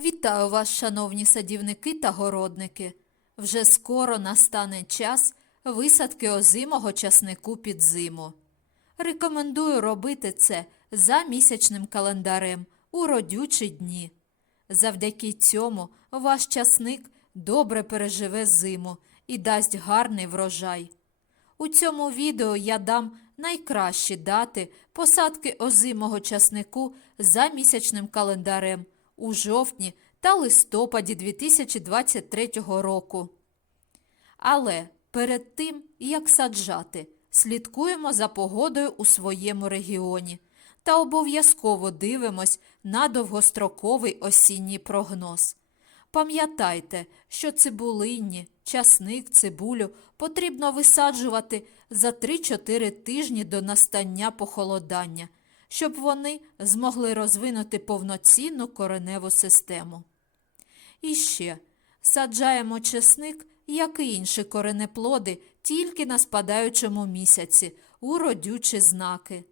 Вітаю вас, шановні садівники та городники. Вже скоро настане час висадки озимого часнику під зиму. Рекомендую робити це за місячним календарем у родючі дні. Завдяки цьому ваш часник добре переживе зиму і дасть гарний врожай. У цьому відео я дам найкращі дати посадки озимого часнику за місячним календарем у жовтні та листопаді 2023 року. Але перед тим, як саджати, слідкуємо за погодою у своєму регіоні та обов'язково дивимось на довгостроковий осінній прогноз. Пам'ятайте, що цибулинні, часник, цибулю потрібно висаджувати за 3-4 тижні до настання похолодання, щоб вони змогли розвинути повноцінну кореневу систему. І ще саджаємо чесник, як і інші коренеплоди, тільки на спадаючому місяці, у родючі знаки.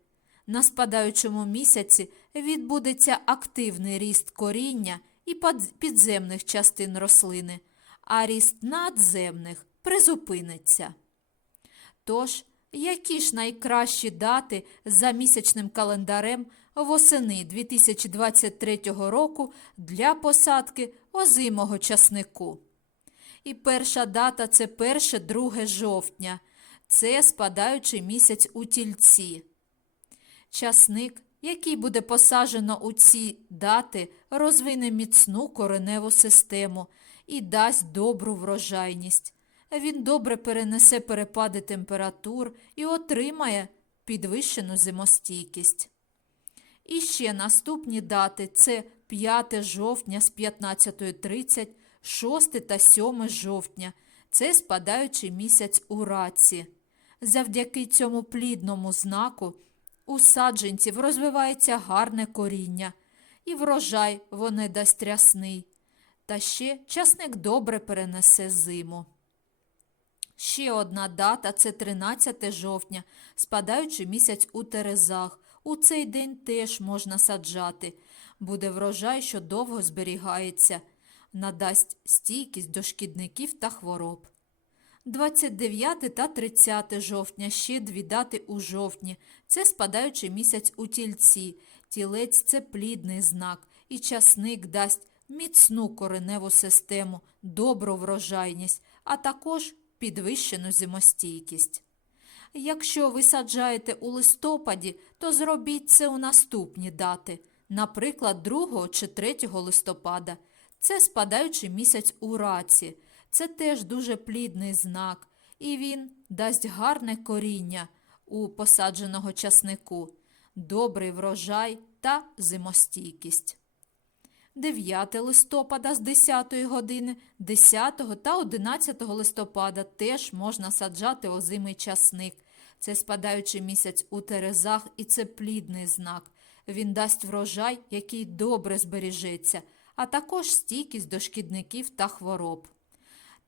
На спадаючому місяці відбудеться активний ріст коріння і підземних частин рослини, а ріст надземних призупиниться. Тож, які ж найкращі дати за місячним календарем восени 2023 року для посадки озимого часнику? І перша дата це 1-2 жовтня. Це спадаючий місяць у тільці. Часник, який буде посаджено у ці дати, розвине міцну кореневу систему і дасть добру врожайність. Він добре перенесе перепади температур і отримає підвищену зимостійкість. І ще наступні дати це 5 жовтня з 15.30, 6 та 7 жовтня. Це спадаючий місяць у раці. Завдяки цьому плідному знаку у саджанців розвивається гарне коріння, і врожай вони дасть рясний. Та ще часник добре перенесе зиму. Ще одна дата це 13 жовтня, спадаючий місяць у Терезах. У цей день теж можна саджати. Буде врожай, що довго зберігається, надасть стійкість до шкідників та хвороб. 29 та 30 жовтня ще дві дати у жовтні. Це спадаючий місяць у тільці. Тілець це плідний знак, і часник дасть міцну кореневу систему, добру врожайність, а також підвищену зимостійкість. Якщо ви саджаєте у листопаді, то зробіть це у наступні дати, наприклад, 2 чи 3 листопада. Це спадаючий місяць у раці. Це теж дуже плідний знак, і він дасть гарне коріння у посадженого часнику, добрий врожай та зимостійкість. 9 листопада з 10 години, 10 та 11 листопада теж можна саджати озимий часник. Це спадаючий місяць у терезах, і це плідний знак. Він дасть врожай, який добре збережеться, а також стійкість до шкідників та хвороб.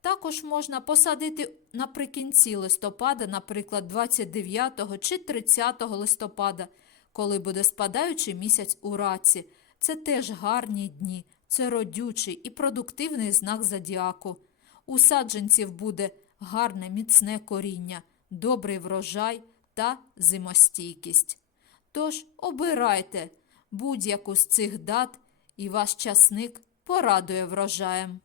Також можна посадити наприкінці листопада, наприклад, 29 чи 30 листопада, коли буде спадаючий місяць у раці. Це теж гарні дні, це родючий і продуктивний знак зодіаку. У саджанців буде гарне міцне коріння, добрий врожай та зимостійкість. Тож обирайте будь-яку з цих дат, і ваш часник порадує врожаєм.